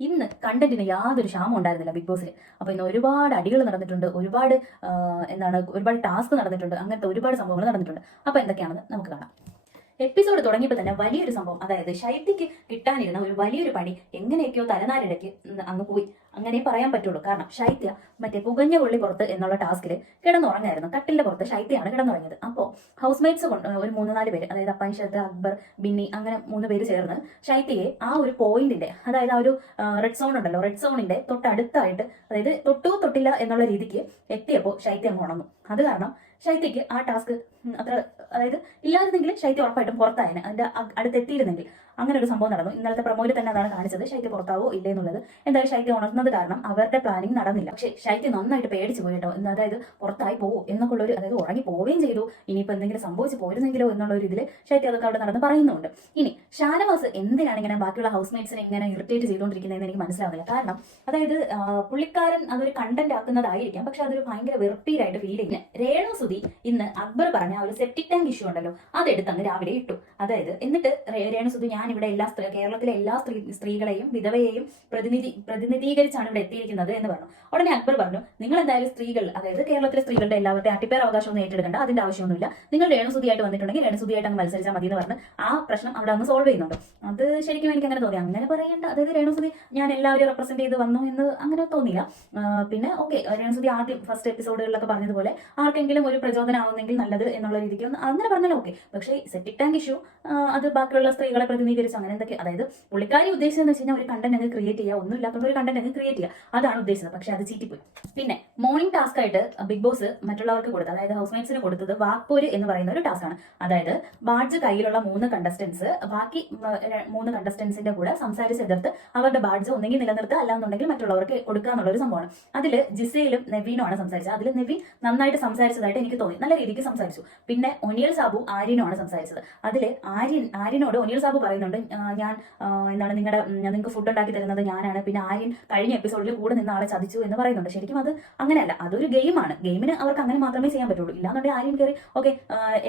ഇന്ന് കണ്ടന്റിന് യാതൊരു ക്ഷാമം ഉണ്ടായിരുന്നില്ല ബിഗ് ബോസിൽ അപ്പോൾ ഇന്ന് ഒരുപാട് അടികൾ നടന്നിട്ടുണ്ട് ഒരുപാട് എന്താണ് ഒരുപാട് ടാസ്ക് നടന്നിട്ടുണ്ട് അങ്ങനത്തെ ഒരുപാട് സംഭവങ്ങൾ നടന്നിട്ടുണ്ട്. അപ്പോൾ എന്തൊക്കെയാണെന്ന് നമുക്ക് കാണാം. എപ്പിസോഡ് തുടങ്ങിയപ്പോൾ തന്നെ വലിയൊരു സംഭവം അതായത് ശൈത്യക്ക് കിട്ടാനിരുന്ന ഒരു വലിയൊരു പണി എങ്ങനെയൊക്കെയോ തലനാരിടയ്ക്ക് അങ്ങ് പോയി. അങ്ങനെ പറയാൻ പറ്റുള്ളൂ. കാരണം ശൈത്യ മറ്റേ പുകഞ്ഞ പുള്ളി പുറത്ത് എന്നുള്ള ടാസ്കിൽ കിടന്നുറങ്ങായിരുന്നു. കട്ടിലിന്റെ പുറത്ത് ശൈത്യയാണ് കിടന്നുറങ്ങിയത്. അപ്പോൾ ഹൗസ് മേറ്റ്സ് കൊണ്ട് ഒരു മൂന്ന് നാല് പേര് അതായത് അപ്പാൻഷത്ത് അക്ബർ ബിന്നി അങ്ങനെ മൂന്ന് പേര് ചേർന്ന് ശൈത്യയെ ആ ഒരു പോയിന്റിന്റെ അതായത് ആ ഒരു റെഡ് സോൺ ഉണ്ടല്ലോ റെഡ് സോണിന്റെ തൊട്ടടുത്തായിട്ട് അതായത് തൊട്ടു തൊട്ടില്ല എന്നുള്ള രീതിക്ക് എത്തിയപ്പോൾ ശൈത്യം ഉണർന്നു. അത് കാരണം ശൈത്യക്ക് ആ ടാസ്ക് അത്ര അതായത് ഇല്ലായിരുന്നെങ്കിൽ ശൈത്യം ഉറപ്പായിട്ടും പുറത്തായനെ. അതിന്റെ അടുത്തെത്തിയിരുന്നെങ്കിൽ അങ്ങനെ ഒരു സംഭവം നടന്നു. ഇന്നലത്തെ പ്രമോയിൽ തന്നെ അതാണ് കാണിച്ചത്. ശൈത്യ പുറത്താവോ ഇല്ലേ എന്നുള്ളത്. എന്തായാലും ശൈത്യം ഉണർന്നത് കാരണം അവരുടെ പ്ലാനിങ് നടന്നില്ല. പക്ഷേ ശൈത്യം നന്നായിട്ട് പേടിച്ചു പോയി കേട്ടോ. എന്ന് അതായത് പുറത്തായി പോകും എന്നൊക്കെ ഉള്ളൊരു അതായത് ഉറങ്ങി പോവുകയും ചെയ്തു. ഇനിയിപ്പോൾ എന്തെങ്കിലും സംഭവിച്ചു പോയിരുന്നെങ്കിലോ എന്നുള്ള ഒരു ഇതിൽ ശൈത്യം അതൊക്കെ അവിടെ നടന്ന് പറയുന്നുണ്ട്. ഇനി ഷാനവാസ് എന്തിനാണ് ഇങ്ങനെ ബാക്കിയുള്ള ഹൗസ് മേറ്റ്സിനെ ഇങ്ങനെ ഇറിറ്റേറ്റ് ചെയ്തുകൊണ്ടിരിക്കുന്നതെന്ന് എനിക്ക് മനസ്സിലാവില്ല കാരണം അതായത് പുള്ളിക്കാരൻ അതൊരു കണ്ടന്റ് ആക്കുന്നതായിരിക്കാം. പക്ഷെ അതൊരു ഭയങ്കര വെറുപ്പീരായിട്ട് ഫീൽ ചെയ്യുന്നത് രേണു സുധി ഇന്ന് അക്ബർ പറഞ്ഞ ഒരു സെപ്റ്റിക് ടാങ്ക് ഇഷ്യൂ ഉണ്ടല്ലോ അതെടുത്ത് അങ്ങ് രാവിലെ ഇട്ടു. അതായത് എന്നിട്ട് രേണു സുധി ഞാൻ ഇവിടെ എല്ലാ സ്ത്രീ കേരളത്തിലെ എല്ലാ സ്ത്രീ സ്ത്രീകളെയും വിധവയെയും പ്രതിനിധി പ്രതിനിധീകരിച്ചാണ് ഇവിടെ എത്തിയിരിക്കുന്നത് എന്ന് പറഞ്ഞു. ഉടനെ അക്ബർ പറഞ്ഞു നിങ്ങൾ എന്തായാലും സ്ത്രീകൾ അതായത് കേരളത്തിലെ സ്ത്രീകളുടെ എല്ലാവരുടെ അട്ടിപ്പേർ അവകാശം ഒന്നും ഏറ്റെടുക്കണ്ട. അതിന്റെ ആവശ്യമൊന്നുമില്ല. നിങ്ങൾ രേണുസുതിയായിട്ട് വന്നിട്ടുണ്ടെങ്കിൽ രേണുസുതിയായിട്ട് അങ്ങ് മത്സരിച്ചാൽ മതി എന്ന് പറഞ്ഞു ആ പ്രശ്നം അവിടെ അങ്ങ് സോൾവ് ചെയ്യുന്നുണ്ട്. അത് ശരിക്കും എനിക്ക് അങ്ങനെ തോന്നി അങ്ങനെ പറയേണ്ട അതായത് രേണുസുതി ഞാൻ എല്ലാവരും റെപ്രസെന്റ് ചെയ്ത് വന്നു എന്ന് അങ്ങനെ തോന്നിയില്ല പിന്നെ ഓക്കെ രേണുസുതി ആദ്യം ഫസ്റ്റ് എപ്പിസോഡുകളിലൊക്കെ പറഞ്ഞതുപോലെ ആർക്കെങ്കിലും ഒരു പ്രചോദനമാവുന്നെങ്കിൽ നല്ലത് എന്നുള്ള രീതിക്ക് അങ്ങനെ പറഞ്ഞാലും ഓക്കെ പക്ഷേ സെപ്റ്റിക് ടാങ്ക് ഇഷ്യൂ അത് ബാക്കിയുള്ള സ്ത്രീകളെ പ്രതിനിധീകരിച്ച് അങ്ങനെ എന്തൊക്കെ അതായത് പുള്ളിക്കാരി ഉദ്ദേശിച്ചതെന്ന് വെച്ച് കഴിഞ്ഞാൽ ഒരു കണ്ടന്റ് അങ്ങ് ക്രിയേറ്റ് ചെയ്യുക ഒന്നും ഒരു കണ്ടന്റ് അങ്ങ് ക്രിയേറ്റ് ചെയ്യുക. അതാണ് ഉദ്ദേശിച്ചത്. പക്ഷെ അത് ചീറ്റിപ്പോയി. പിന്നെ മോർണിംഗ് ടാസ്ക് ആയിട്ട് ബിഗ് ബോസ് മറ്റുള്ളവർക്ക് കൊടുത്തത് അതായത് ഹൗസ് മേറ്റ്സിന് കൊടുത്തത് വാക്പോര് എന്ന് പറയുന്ന ഒരു ടാസ്ക് ആണ്. അതായത് ബാഡ്ജ് കയ്യിലുള്ള മൂന്ന് കണ്ടസ്റ്റൻസ് ബാക്കി മൂന്ന് കണ്ടസ്റ്റൻസിന്റെ കൂടെ സംസാരിച്ച് എതിർത്ത് അവരുടെ ബാഡ്ജ് ഒന്നെങ്കിൽ നിലനിർത്തുക. അല്ലാന്നുണ്ടെങ്കിൽ മറ്റുള്ളവർക്ക് കൊടുക്കുക എന്നുള്ള ഒരു സംഭവമാണ്. അതിൽ ജിസയിലും നെവീനും ആണ് സംസാരിച്ചത്. അതിൽ നെവി നന്നായിട്ട് സംസാരിച്ചതായിട്ട് എനിക്ക് തോന്നി. നല്ല രീതിക്ക് സംസാരിച്ചു. പിന്നെ ഒനിയൽ സാബു ആര്യനും ആണ് സംസാരിച്ചത്. അതിൽ ആര്യൻ ആര്യനോട് ഒനിയൽ സാബു പറയുന്നുണ്ട് ആ, ഞാൻ എന്താണ് നിങ്ങളുടെ നിങ്ങൾക്ക് ഫുഡ് ഉണ്ടാക്കി തരുന്നത് ഞാനാണ്. പിന്നെ ആര്യൻ കഴിഞ്ഞ എപ്പിസോഡിൽ കൂടെ നിന്ന് ആളെ ചതിച്ചു എന്ന് പറയുന്നുണ്ട്. ശരിക്കും അത് അങ്ങനെയല്ല. അതൊരു ഗെയിമാണ് ഗെയിമിന് അവർക്ക് അങ്ങനെ മാത്രമേ ചെയ്യാൻ പറ്റുള്ളൂ. ഇല്ലാന്നുണ്ടെങ്കിൽ ആര്യൻ കയറി ഓക്കെ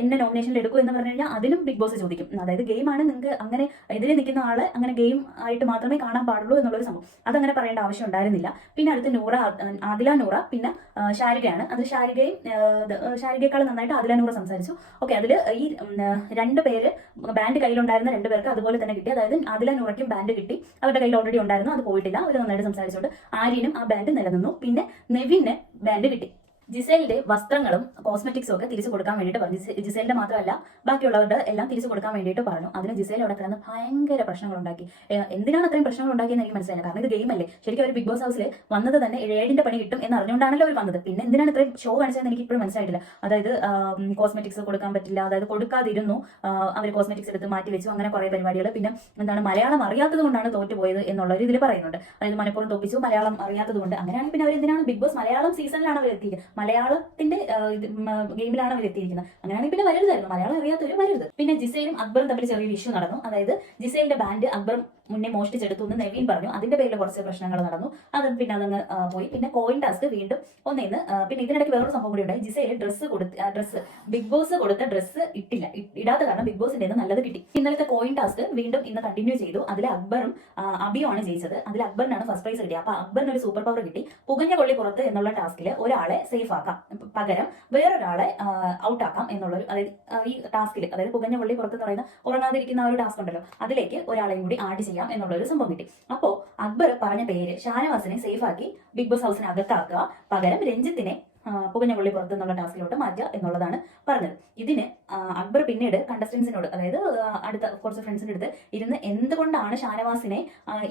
എന്നെ നോമിനേഷനിൽ എടുക്കൂ എന്ന് പറഞ്ഞു കഴിഞ്ഞാൽ അതിലും ബിഗ് ബോസ് ചോദിക്കും. അതായത് ഗെയിമാണ് നിങ്ങൾക്ക് അങ്ങനെ എതിരെ നിൽക്കുന്ന ആളെ അങ്ങനെ ഗെയിം ആയിട്ട് മാത്രമേ കാണാൻ പാടുള്ളൂ എന്നുള്ളൊരു സംഭവം. അതങ്ങനെ പറയേണ്ട ആവശ്യം ഉണ്ടായിരുന്നില്ല. പിന്നെ അടുത്ത് നൂറ ആദില നൂറ പിന്നെ ശാരികയാണ്. അത് ശാരികയും ശാരികയേക്കാൾ നന്നായിട്ട് ആദില നൂറ സംസാരിച്ചു. ഓക്കെ അതിൽ ഈ രണ്ട് പേര് ബാൻഡ് കയ്യിലുണ്ടായിരുന്ന രണ്ട് പേർക്ക് അതുപോലെ തന്നെ കിട്ടി. അതായത് അതിലെ നൂറയ്ക്കും ബാൻഡ് കിട്ടി. അവരുടെ കയ്യിൽ ഓൾറെഡി ഉണ്ടായിരുന്നു. അത് പോയിട്ടില്ല. അവർ നന്നായിട്ട് സംസാരിച്ചുകൊണ്ട് ആര്യനും ആ ബാൻഡ് നിലനിന്നു. പിന്നെ നെവിന് ബാൻഡ് കിട്ടി. ജിസേലിന്റെ വസ്ത്രങ്ങളും കോസ്മെറ്റിക്സും ഒക്കെ തിരിച്ചു കൊടുക്കാൻ വേണ്ടിയിട്ട് പറഞ്ഞു. ജിസേ- ജിസേലിന്റെ മാത്രമല്ല ബാക്കിയുള്ളവരുടെ എല്ലാം തിരിച്ചു കൊടുക്കാൻ വേണ്ടിയിട്ട് പറഞ്ഞു. അതിന് ജിസേൽ അവിടെ കിടന്ന് ഭയങ്കര പ്രശ്നങ്ങൾ ഉണ്ടാക്കി എന്തിനാണ് അത്രയും പ്രശ്നങ്ങൾ ഉണ്ടാക്കിയെന്ന് എനിക്ക് മനസ്സിലായില്ല. കാരണം ഇത് ഗെയിം അല്ലേ? ശരിക്കും അവർ ബിഗ് ബോസ് ഹൗസിൽ വന്നത് തന്നെ ഏഴിന്റെ പണി കിട്ടും എന്ന് അറിഞ്ഞുകൊണ്ടാണല്ലോ അവർ വന്നത്. പിന്നെ എന്തിനാണ് ഇത്രയും ഷോ കാണിച്ചതെന്ന് എനിക്ക് ഇപ്പോഴും മനസ്സിലായിട്ടില്ല. അതായത് കോസ്മെറ്റിക്സ് കൊടുക്കാൻ പറ്റില്ല. അതായത് കൊടുക്കാതിരുന്നു. അവർ കോസ്മെറ്റിക്സ് എടുത്ത് മാറ്റി വെച്ചു. അങ്ങനെ കുറെ പരിപാടികൾ. പിന്നെ എന്താണ് മലയാളം അറിയാത്തത് കൊണ്ടാണ് തോറ്റുപോയത് എന്നുള്ള ഒരു ഇതിൽ പറയുന്നുണ്ട്. അതായത് മനഃപൂർവം തോപ്പിച്ചു മലയാളം അറിയാത്തത് കൊണ്ട്. അങ്ങനെയാണെങ്കിൽ പിന്നെ അവർ എന്തിനാണ് ബിഗ് ബോസ് മലയാളം സീസണിലാണ് അവർ എത്തിയിരിക്കുന്നത് മലയാളത്തിന്റെ ഗെയിമിലാണ് അവർ എത്തിയിരിക്കുന്നത് അങ്ങനെയാണെങ്കിൽ പിന്നെ വരരുതായിരുന്നു. മലയാളം അറിയാത്തവർ വരരുത്. പിന്നെ ജിസയിലും അക്ബറും തമ്മിൽ ചെറിയൊരു ഇഷ്യൂ നടന്നു. അതായത് ജിസയിലിന്റെ ബാൻഡ് അക്ബർ മുന്നേ മോഷ്ടിച്ചെടുത്തു എന്ന് നവീൻ പറഞ്ഞു. അതിന്റെ പേരിൽ കുറച്ച് പ്രശ്നങ്ങൾ നടന്നു. അത് പിന്നെ അതങ്ങ് പോയി. പിന്നെ കോയിൻ ടാസ്ക് വീണ്ടും ഒന്നേന്ന് പിന്നെ ഇതിനിടയ്ക്ക് വേറൊരു സംഭവം കൂടി ഉണ്ടായി. ജിസയിൽ ഡ്രസ്സ് കൊടുത്ത് ഡ്രസ്സ് ബിഗ് ബോസ് കൊടുത്ത ഡ്രസ്സ് ഇട്ടില്ല. ഇടാത്ത കാരണം ബിഗ് ബോസിന്റെ നല്ലത് കിട്ടി. ഇന്നലത്തെ കോയിൻ ടാസ്ക് വീണ്ടും ഇന്ന് കണ്ടിന്യൂ ചെയ്തു. അതിൽ അക്ബറും അബിയുമാണ് ജയിച്ചത്. അതിൽ അക്ബറിനാണ് ഫസ്റ്റ് പ്രൈസ് കിട്ടിയത്. അപ്പൊ അക്ബറിന് ഒരു സൂപ്പർ പവർ കിട്ടി. പുകഞ്ഞ കൊള്ളി പുറത്ത് എന്നുള്ള ടാസ്കിൽ ഒരാളെ സേഫ് ആക്കാം. പകരം വേറൊരാളെ ഔട്ട് ആക്കാം എന്നുള്ളൊരു അതായത് ഈ ടാസ്കിൽ അതായത് പുകഞ്ഞ പുള്ളി പുറത്ത് എന്ന് പറയുന്ന ഉറങ്ങാതിരിക്കുന്ന ഒരു ടാസ്ക് ഉണ്ടല്ലോ അതിലേക്ക് ഒരാളെയും കൂടി ആഡ് ചെയ്യാം എന്നുള്ളൊരു സംഭവം കിട്ടി. അപ്പോ അക്ബർ പറഞ്ഞ പേര് ഷാനവാസിനെ സേഫ് ആക്കി ബിഗ് ബോസ് ഹൗസിന് അകത്താക്കുക പകരം രഞ്ജിത്തിനെ പുകഞ്ഞ കൊള്ളി പുറത്ത് നിന്നുള്ള ടാസ്കിലോട്ട് മാറ്റുക എന്നുള്ളതാണ് പറഞ്ഞത്. ഇതിന് അക്ബർ പിന്നീട് കണ്ടസ്റ്റൻസിനോട് അതായത് അടുത്ത കുറച്ച് ഫ്രണ്ട്സിന്റെ അടുത്ത് ഇരുന്ന് എന്തുകൊണ്ടാണ് ഷാനവാസിനെ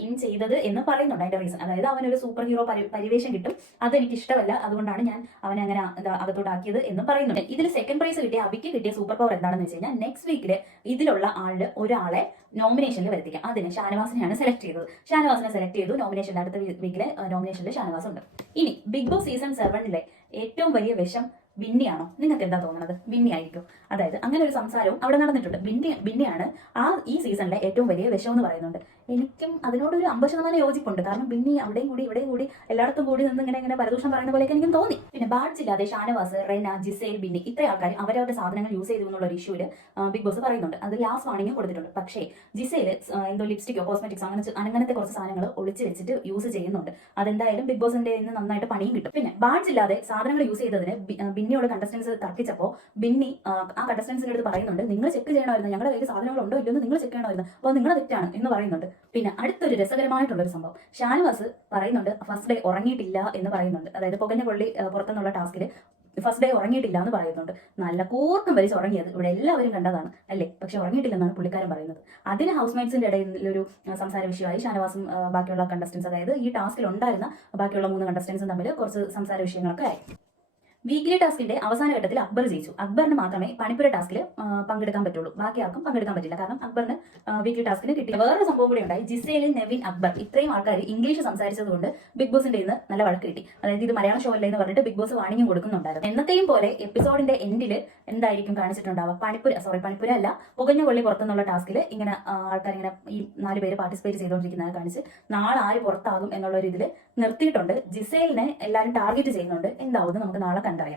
ഇൻ ചെയ്തത് എന്ന് പറയുന്നുണ്ട്. അതിന്റെ റീസൺ അതായത് അവനൊരു സൂപ്പർ ഹീറോ പരിവേഷം കിട്ടും. അത് എനിക്ക് ഇഷ്ടമല്ല അതുകൊണ്ടാണ് ഞാൻ അവനെ അങ്ങനെ അകത്തോട്ടാക്കിയത് എന്ന് പറയുന്നുണ്ട് ഇതിൽ സെക്കൻഡ് പ്രൈസ് കിട്ടിയ അബിക്ക് കിട്ടിയ സൂപ്പർ പവർ എന്താണെന്ന് വെച്ച് കഴിഞ്ഞാൽ നെക്സ്റ്റ് വീക്കിൽ ഇതിലുള്ള ആളിൽ ഒരാളെ നോമിനേഷനിൽ വരുത്തിക്കാം. അതിന് ഷാനവാസിനെയാണ് സെലക്ട് ചെയ്തത്. ഷാനവാസിനെ സെലക്ട് ചെയ്തു. നോമിനേഷനിൽ അടുത്ത വീക്കിലെ നോമിനേഷനിൽ ഷാനവാസ് ഉണ്ട്. ഇനി ബിഗ് ബോസ് സീസൺ സെവനിലെ ഏറ്റവും വലിയ വിഷം ബിന്നിയാണോ? നിങ്ങൾക്ക് എന്താ തോന്നുന്നത് ബിന്നി ആയിരിക്കും അതായത് അങ്ങനെ ഒരു സംസാരവും അവിടെ നടന്നിട്ടുണ്ട്. ബിന്നി ബിന്നിയാണ് ആ ഈ സീസണിലെ ഏറ്റവും വലിയ വിഷം എന്ന് പറയുന്നുണ്ട്. എനിക്കും അതിനോടൊരു അമ്പത് ശതമാനം യോജിപ്പുണ്ട്. കാരണം പിന്നെ അവിടെയും കൂടി ഇവിടെയും കൂടി എല്ലായിടത്തും കൂടി നിന്ന് ഇങ്ങനെ ഇങ്ങനെ പരദൂഷണം പറയുന്ന പോലെയൊക്കെ എനിക്കും തോന്നി. പിന്നെ ബാഡ്സ് ഇല്ലാതെ ഷാനവാസ് റെന ജിസേൽ ബിന്നി ഇത്ര ആൾക്കാർ അവരവരുടെ സാധനങ്ങൾ യൂസ് ചെയ്തു എന്നുള്ള ഒരു ഇഷ്യൂൽ ബിഗ് ബോസ് പറയുന്നുണ്ട്. അത് ലാസ്റ്റ് വാണിംഗ് കൊടുത്തിട്ടുണ്ട്. പക്ഷേ ജിസേൽ എന്തോ ലിപ്സ്റ്റിക്കോ കോസ്മെറ്റിക്സ് അങ്ങനെ അങ്ങനത്തെ കുറച്ച് സാധനങ്ങൾ ഒളിച്ച് വെച്ചിട്ട് യൂസ് ചെയ്യുന്നുണ്ട്. അതെന്തായാലും ബിഗ് ബോസിന്റെ ഇന്ന് നന്നായിട്ട് പണിയും കിട്ടും. പിന്നെ ബാഡ്സ് ഇല്ലാതെ സാധനങ്ങൾ യൂസ് ചെയ്തതിന് ബിന്നിയോട് കണ്ടസ്റ്റൻസ് തട്ടിച്ചപ്പോൾ ബിന്നി ആ, ആ കണ്ടസ്റ്റൻസിന്റെ അടുത്ത് പറയുന്നുണ്ട് നിങ്ങൾ ചെക്ക് ചെയ്യണമായിരുന്നു. ഞങ്ങളുടെ കയ്യിൽ സാധനങ്ങൾ ഉണ്ടോ ഇല്ലെന്ന് നിങ്ങൾ ചെക്ക് ചെയ്യണമായിരുന്നു. അപ്പോൾ നിങ്ങൾ തെറ്റാണ് എന്ന് പറയുന്നുണ്ട്. പിന്നെ അടുത്തൊരു രസകരമായിട്ടുള്ളൊരു സംഭവം. ഷാനവാസ് പറയുന്നുണ്ട് ഫസ്റ്റ് ഡേ ഉറങ്ങിയിട്ടില്ല എന്ന് പറയുന്നുണ്ട്. അതായത് പുകഞ്ഞ കൊള്ളി ആ, പുറത്തുനിന്നുള്ള ടാസ്കിൽ ഫസ്റ്റ് ഡേ ഉറങ്ങിയിട്ടില്ല എന്ന് പറയുന്നുണ്ട്. നല്ല കൂർക്കം വലിച്ച് ഉറങ്ങിയത് ഇവിടെ എല്ലാവരും കണ്ടതാണ് അല്ലേ? പക്ഷെ ഉറങ്ങിയിട്ടില്ലെന്നാണ് പുള്ളിക്കാരൻ പറയുന്നത്. അതിന് ഹൗസ് മേറ്റ്സിന്റെ ഇടയിൽ ഒരു സംസാര വിഷയമായി ഷാനവാസും ബാക്കിയുള്ള കണ്ടസ്റ്റൻസ് അതായത് ഈ ടാസ്കിൽ ഉണ്ടായിരുന്ന ബാക്കിയുള്ള മൂന്ന് കണ്ടസ്റ്റൻസും തമ്മിൽ കുറച്ച് സംസാര വിഷയങ്ങളൊക്കെ ആയി. വീക്ക്ലി ടാസ്കിന്റെ അവസാന ഘട്ടത്തിൽ അക്ബർ ജയിച്ചു. അക്ബറിന് മാത്രമേ പണിപ്പുര ടാസ്കിൽ പങ്കെടുക്കാൻ പറ്റുള്ളൂ. ബാക്കി ആർക്കും പങ്കെടുക്കാൻ പറ്റില്ല. കാരണം അക്ബറിന് വീക്ക്ലി ടാസ്കിന് കിട്ടി. വേറൊരു സംഭവം കൂടി ഉണ്ടായി. ജിസേലിൻ നെവിൻ അക്ബർ. ഇത്രയും ആൾക്കാർ ഇംഗ്ലീഷ് സംസാരിച്ചത് കൊണ്ട് ബിഗ് ബോസിന്റെ ഇന്ന് നല്ല വഴക്ക് കിട്ടി. അതായത് ഇത് മലയാള ഷോ അല്ലേ എന്ന് പറഞ്ഞിട്ട് ബിഗ് ബോസ് വാണിംഗ് കൊടുക്കുന്നുണ്ടായിരുന്നു. എന്നത്തെയും പോലെ എപ്പിസോഡിന്റെ എൻഡിൽ എന്തായിരിക്കും കാണിച്ചിട്ടുണ്ടാവുക? പണിപ്പുര സോറി പണിപ്പുര അല്ല പുകഞ്ഞ കൊള്ളി പുറത്തുനിന്നുള്ള ടാസ്കിൽ ഇങ്ങനെ ആൾക്കാർ ഇങ്ങനെ ഈ നാല് പേര് പാർട്ടിസിപ്പേറ്റ് ചെയ്തുകൊണ്ടിരിക്കുന്നത് കാണിച്ച് നാളെ ആര് പുറത്താകും എന്നുള്ള ഒരു ഇതിൽ നിർത്തിയിട്ടുണ്ട്. ജിസേലിനെ എല്ലാവരും ടാർഗറ്റ് ചെയ്യുന്നുണ്ട്. എന്താവും നമുക്ക് നാളെ Andrea.